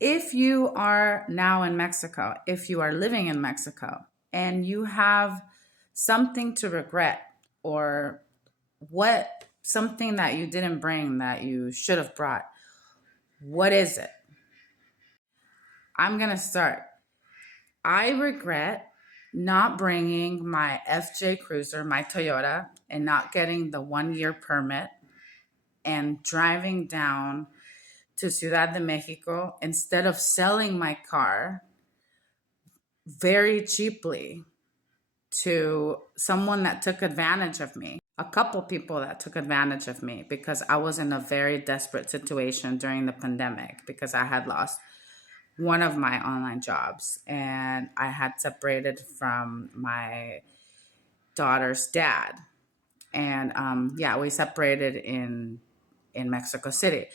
If you are now in Mexico, if you are living in Mexico, and you have something to regret, or what something that you didn't bring that you should have brought, what is it? I'm going to start. I regret not bringing my FJ Cruiser, my Toyota, and not getting the 1 year permit and driving down to Ciudad de Mexico instead of selling my car very cheaply to someone that took advantage of me. A couple people that took advantage of me because I was in a very desperate situation during the pandemic because I had lost one of my online jobs and I had separated from my daughter's dad. And yeah, we separated in Mexico City.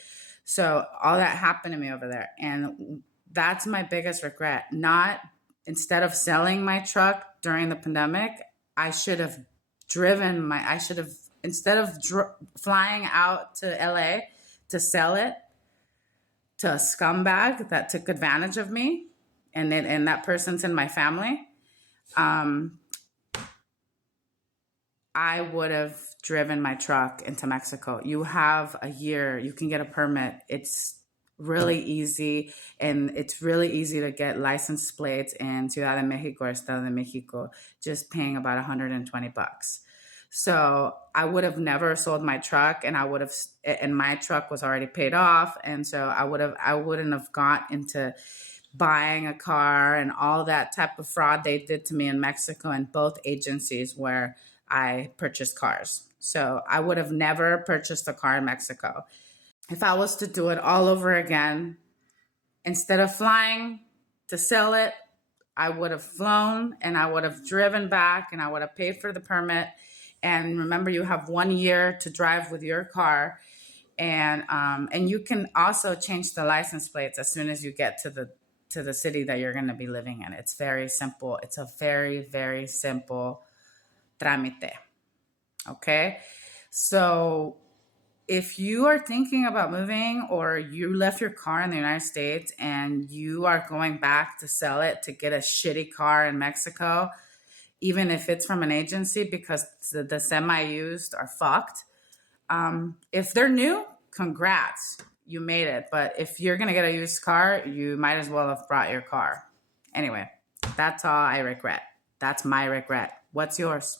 So all that happened to me over there. And that's my biggest regret. Not instead of selling my truck during the pandemic, I should have I should have, instead of flying out to LA to sell it to a scumbag that took advantage of me, and that person's in my family, um, I would have driven my truck into Mexico. You have a year, you can get a permit. It's really easy, and it's really easy to get license plates in Ciudad de Mexico or Estado de Mexico, just paying about $120. So I would have never sold my truck, and and my truck was already paid off. And so I wouldn't have got into buying a car and all that type of fraud they did to me in Mexico and both agencies where I purchased cars. So I would have never purchased a car in Mexico. If I was to do it all over again, instead of flying to sell it, I would have flown and I would have driven back and I would have paid for the permit. And remember, you have 1 year to drive with your car, and you can also change the license plates as soon as you get to the city that you're going to be living in. It's very simple. It's a very, very simple trámite. Okay. So if you are thinking about moving or you left your car in the United States and you are going back to sell it to get a shitty car in Mexico, even if it's from an agency, because the semi-used are fucked. If they're new, congrats, you made it. But if you're going to get a used car, you might as well have brought your car. Anyway, that's all I regret. That's my regret. What's yours?